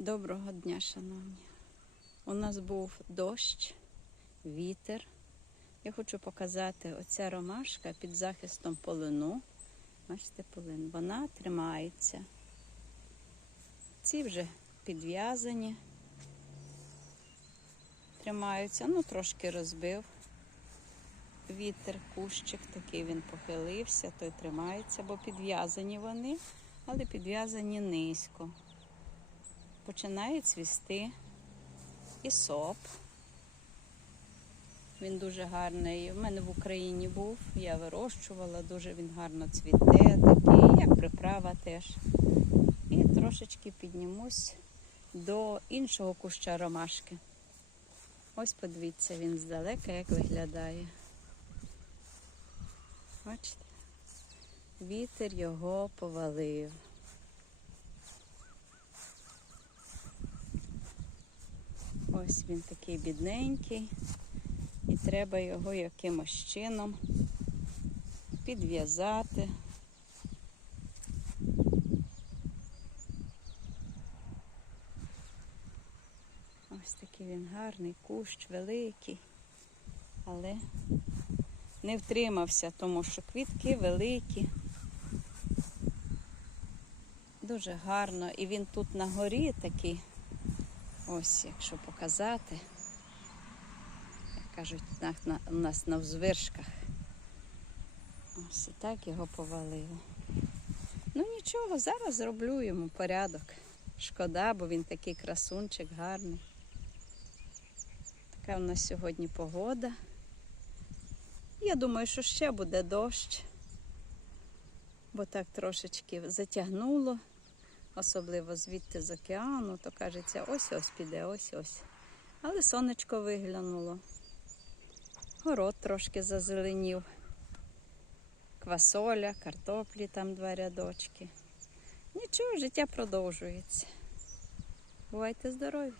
Доброго дня, шановні. У нас був дощ, вітер. Я хочу показати оця ромашка під захистом полину. Бачите, полин. Вона тримається. Ці вже підв'язані. Тримаються, ну трошки розбив. Вітер, кущик такий він похилився, той тримається, бо підв'язані вони, але підв'язані низько починає цвісти і соп. Він дуже гарний. У мене в Україні був, я вирощувала, дуже він гарно цвіте, такий, як приправа теж. І трошечки піднімусь до іншого куща ромашки. Ось подивіться, він здалека як виглядає. Бачите? Вітер його повалив. Ось він такий бідненький, і треба його якимось чином підв'язати. Ось такий він гарний, кущ великий, але не втримався, тому що квітки великі. Дуже гарно. І він тут на горі такий. Ось, якщо показати, як кажуть, у нас на взвиршках. Ось і так його повалило. Ну нічого, зараз зроблю йому порядок. Шкода, бо він такий красунчик гарний. Така в нас сьогодні погода. Я думаю, що ще буде дощ, бо так трошечки затягнуло особливо звідти з океану, то кажеться, ось ось піде, ось ось. Але сонечко виглянуло. Город трошки зазеленів. Квасоля, картоплі там два рядочки. Нічого, життя продовжується. Бувайте здорові!